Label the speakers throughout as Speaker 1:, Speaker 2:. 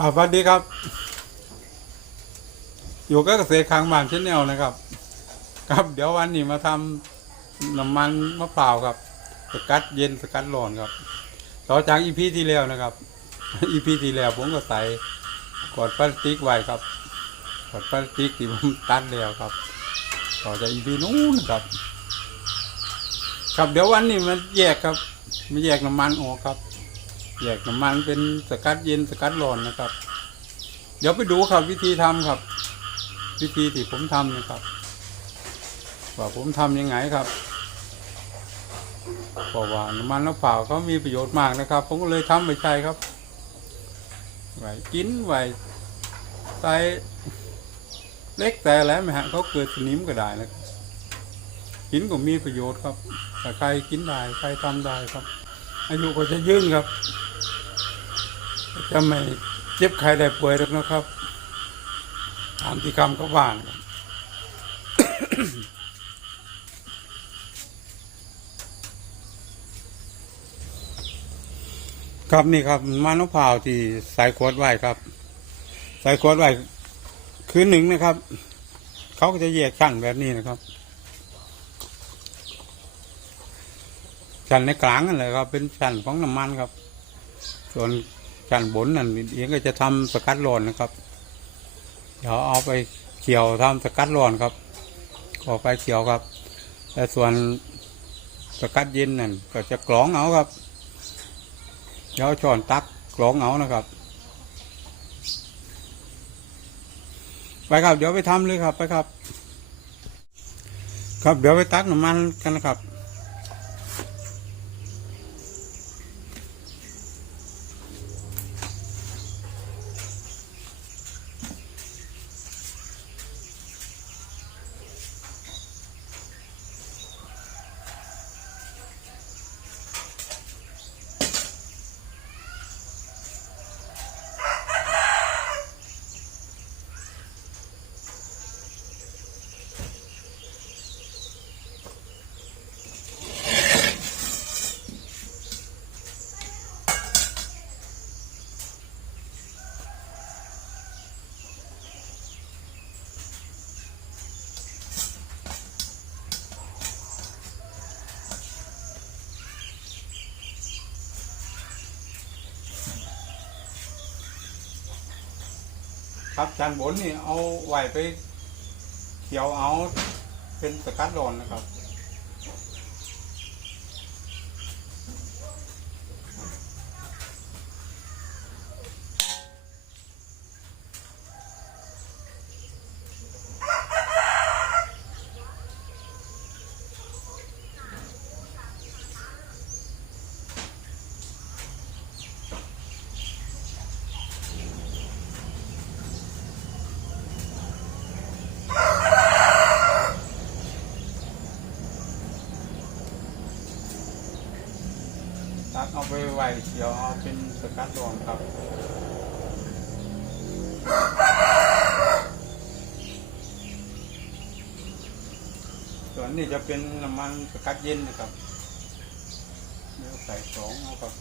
Speaker 1: สวัสดีครับ อยู่กับเกษตรค้างบ้านเช่นแนวนะครับ ครับ เดี๋ยววันนี้มาทำน้ำมันมะพร้าวครับ สกัดเย็นสกัดร้อนครับ ต่อจากอีพีที่แล้วนะครับอีพีที่แล้วผมก็ใส่กอดพลาสติกไว้ครับกอดพลาสติกที่ผมตัดแล้วครับ ต่อจากอีพีนู้นครับ ครับเดี๋ยววันนี้มันแยกครับมาแยกน้ำมันออกครับ แยกน้ำมันเป็นสกัดเย็นสกัดร้อนนะครับ เดี๋ยวไปดูครับวิธีทำครับ วิธีที่ผมทำนะครับ ว่าผมทำยังไงครับเพราะว่าน้ำมันมะพร้าเขามีประโยชน์มากนะครับ ผมก็เลยทำไปใช้ครับไหว้กินไหว้ใส่เล็กแต่แล้วไหมฮะเขาเกิดสนิมก็ได้นะครับกินก็มีประโยชน์ครับถ้าใครกินได้ใครทำได้ครับ อายุก็จะยืนครับ จะไม่เจ็บใครได้ป่วยหรอกนะครับตามที่คำเขาว่านครับนี่ครับมันมะพร้าวที่ใส่ขวดไว้ครับใส่ขวดไว้คืนหนึ่งนะครับ เขาก็จะแยกชั้นแบบนี้นะครับชั้นในกลางนั่นแหละครับ เป็นชั้นของน้ำมันครับ ส่วน ชั้นบนนั่นเองก็จะทำสกัดร้อนนะครับ เดี๋ยวเอาไปเขี่ยวทำสกัดร้อนครับขอกไปเขี่ยวครับ แต่ส่วนสกัดเย็นนั่นก็จะกรองเอาครับ เดี๋ยวช้อนตักกรองเอานะครับ ไปครับ เดี๋ยวไปทำเลยครับไปครับ ครับเดี๋ยวไปตักน้ำมันกันนะครับ ครับชั้นบนนี่เอาไหวไปเขียวเอาเป็นสกัดหลอนนะครับ เอาไปไหวเขียวเอาเป็นสกัดร้อนครับส่วนนี้จะเป็นน้ำมันสกัดเย็นนะครับเดี๋ยวใส่สองเอาครับ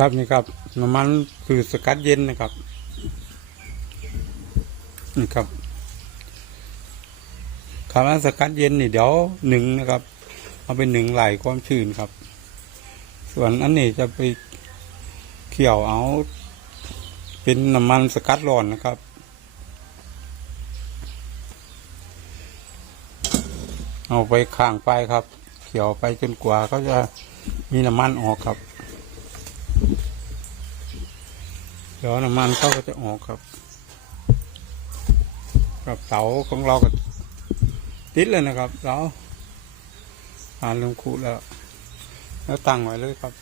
Speaker 1: ครับนี่ครับน้ำมันคือสกัดเย็นนะครับนี่ครับคำว่าสกัดเย็นนี่เดี๋ยวหนึ่งนะครับ เอาไปหนึ่งไหลความชื้นครับ ส่วนอันนี้จะไปเขี่ยวเอา เป็นน้ำมันสกัดร้อนนะครับเอาไปข้างไปครับ เขี่ยวไปจนกว่าเขาจะมีน้ำมันออกครับ เดี๋ยวน้ำมันเขาก็จะออกครับ กับเสาของเราก็ติดเลยนะครับเสาผ่านลงคูแล้ว แล้วตั้งไว้เลยครับ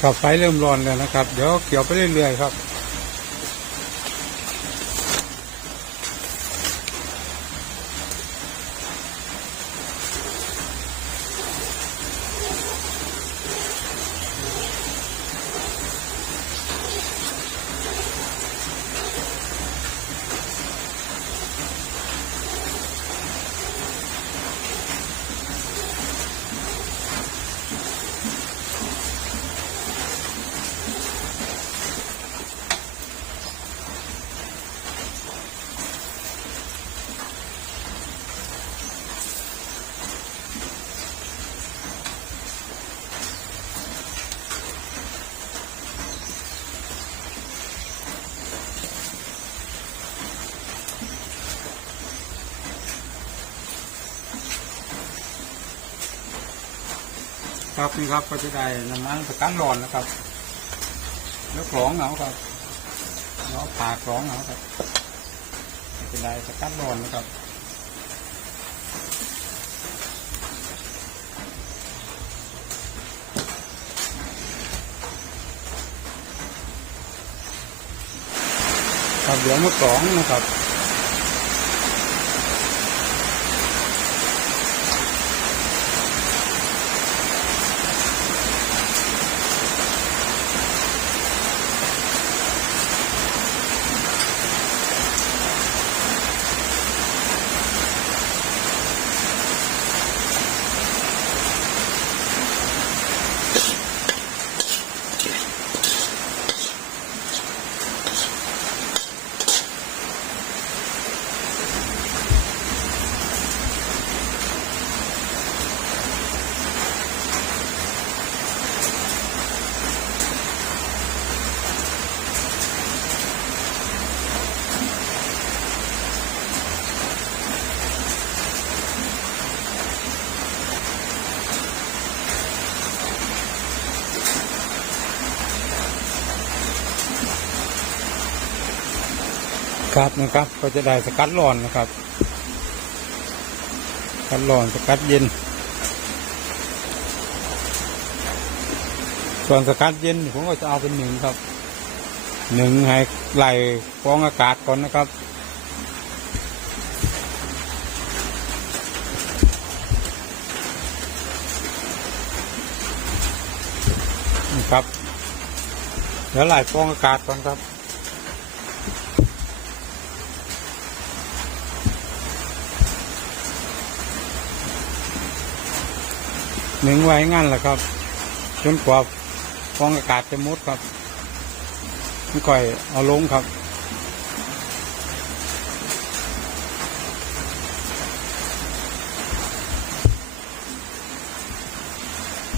Speaker 1: ครับไฟเริ่มร้อนแล้วนะครับ เดี๋ยวเกี่ยวไปเรื่อยๆครับ ครับนี่ครับก็จะได้น้ำมันสกัดร้อนนะครับ แล้วกรองเอาครับแล้วผ่ากรองเอาครับจะได้สกัดร้อนนะครับครับเดี๋ยวมากรองนะครับ ครับนะครับ ก็จะได้สกัดร้อนนะครับสกัดร้อนสกัดเย็น ส่วนสกัดเย็นผมก็จะเอาเป็นหนึ่งครับหนึ่งให้ไหลฟองอากาศก่อนนะครับนี่ครับเดี๋ยวไหลฟองอากาศก่อนครับ หนึ่งไว้งั้นแหละครับ จนกว่าฟองอากาศจะมุดครับไม่ค่อยเอาลงครับ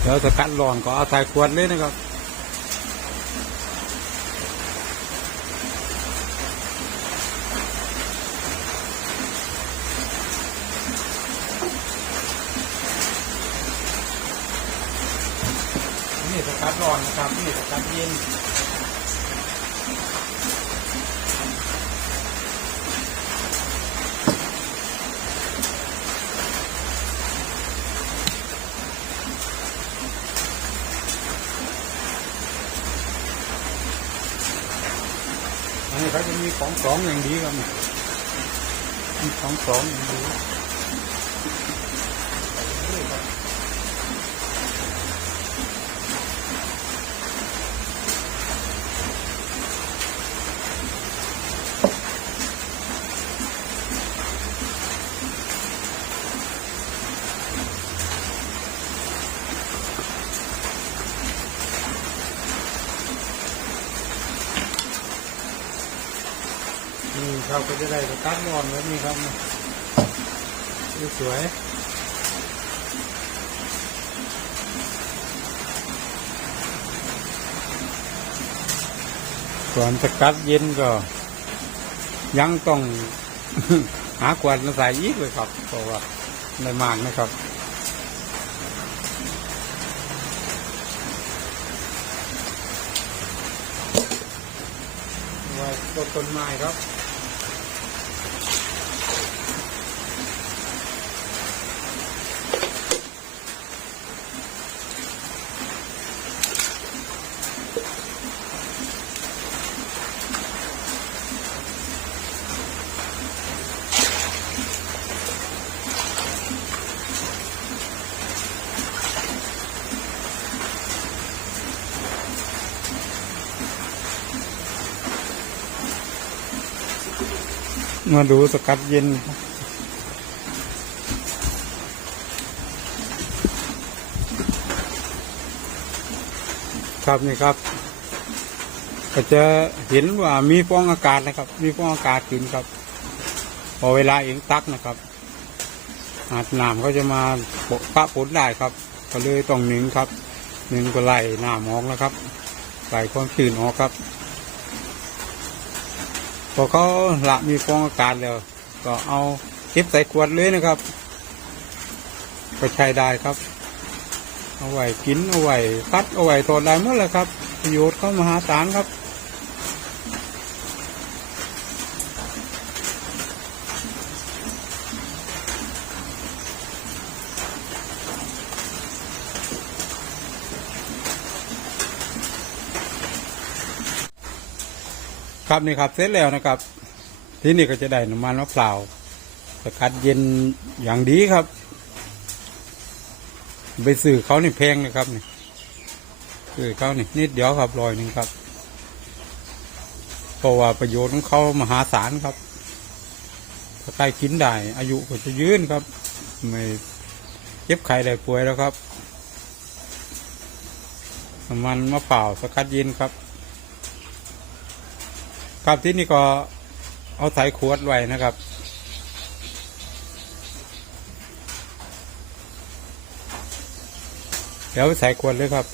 Speaker 1: เดี๋ยวสกัดหลอนก็เอาใส่ขวดเลยนะครับ กัดร้อนนะครับนี่สกัดเย็นอันนี้เขาจะมีของสองอย่างดีครับเนี่ยมีของสองอย่างดี นี่ ครับก็จะได้สกัดร้อนแล้วนี่ครับสวยส่วนสกัดเย็นก็ ยังต้องหาขวดมาใส่อีกเลยครับเพราะว่าในมากนะครับไว้ต้นต้นไม้ครับ มาดูสกัดเย็น ครับนี่ครับ ก็จะเห็นว่ามีฟองอากาศนะครับ มีฟองอากาศขึ้นครับ พอเวลาเองตักนะครับ อาจน้ำก็จะมาปะปะปนได้ครับ ก็เลยต้องหนึ่งครับ หนึ่งก็ไล่น้ำออกแล้วครับไล่ความชื้นออกครับ พอเขาละมีฟองอากาศแล้ว ก็เอาเก็บใส่ขวดเลยนะครับ ก็ใช้ได้ครับ เอาไว้กินเอาไว้พัดเอาไว้ทอดได้หมดเลยครับ ประโยชน์เข้ามหาศาลครับ ครับนี่ครับเสร็จแล้วนะครับ ที่นี่ก็จะได้น้ำมันมะพร้าวสกัดเย็นอย่างดีครับ ไปซื้อเขานี่แพงนะครับนี่ซื้อเขานี่นิดเดียวครับร้อยหนึ่งครับเพราะว่าประโยชน์ของเขามหาศาลครับถ้าใครกินได้อายุก็จะยืนครับ ไม่เจ็บไข้ได้ป่วยแล้วครับน้ำมันมะพร้าวสกัดเย็นครับ ครับที่นี่ก็เอาสายขวดไว้นะครับ เดี๋ยวใส่ขวดเลยครับ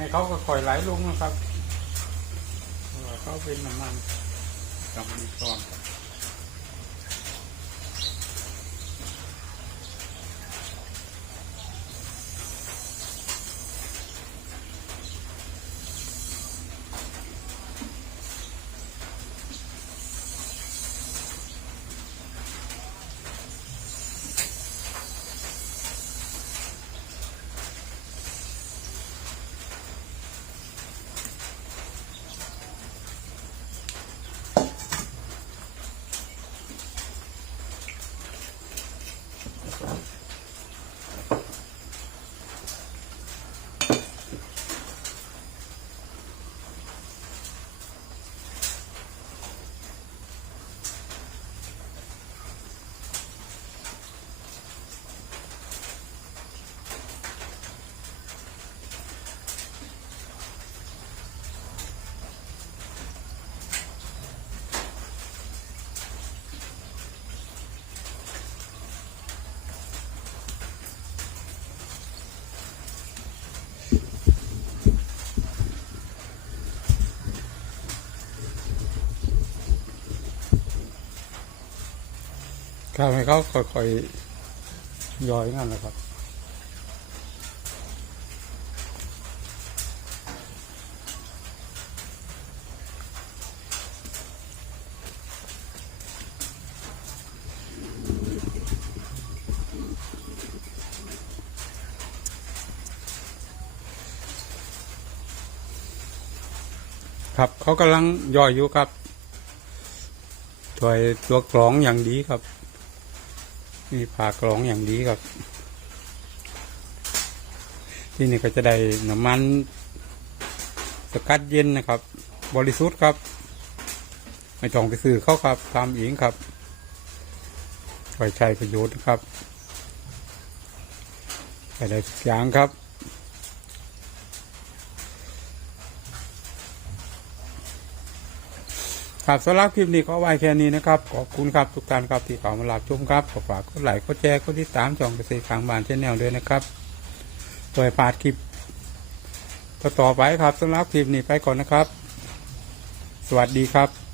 Speaker 1: ให้เขาก็ค่อยไหลลงนะครับเขาเป็นน้ำมันกับดีก่อน ทำให้เขาค่อยๆย่อยงั้นแหละครับครับเขากำลังย่อยอยู่ครับตัวตัวกรองอย่างดีครับ มีผ่ากรองอย่างดีครับ ที่นี่ก็จะได้น้ำมันสกัดเย็นนะครับ บริสุทธิ์ครับ ไม่ต้องไปซื้อเข้าครับทำเองครับไว้ใช้ประโยชน์นะครับใช้ได้ทุกอย่างครับ ครับสำหรับคลิปนี้ก็ไว้แค่นี้นะครับ ขอบคุณครับทุกท่านครับที่เข้ามารับชมครับขอฝากกดไลค์กดแชร์กดติดตามช่องเกษตรกลางบ้านเช่นแนวด้วยนะครับโดยพาดคลิปต่อไปครับสำหรับคลิปนี้ไปก่อนนะครับ สวัสดีครับ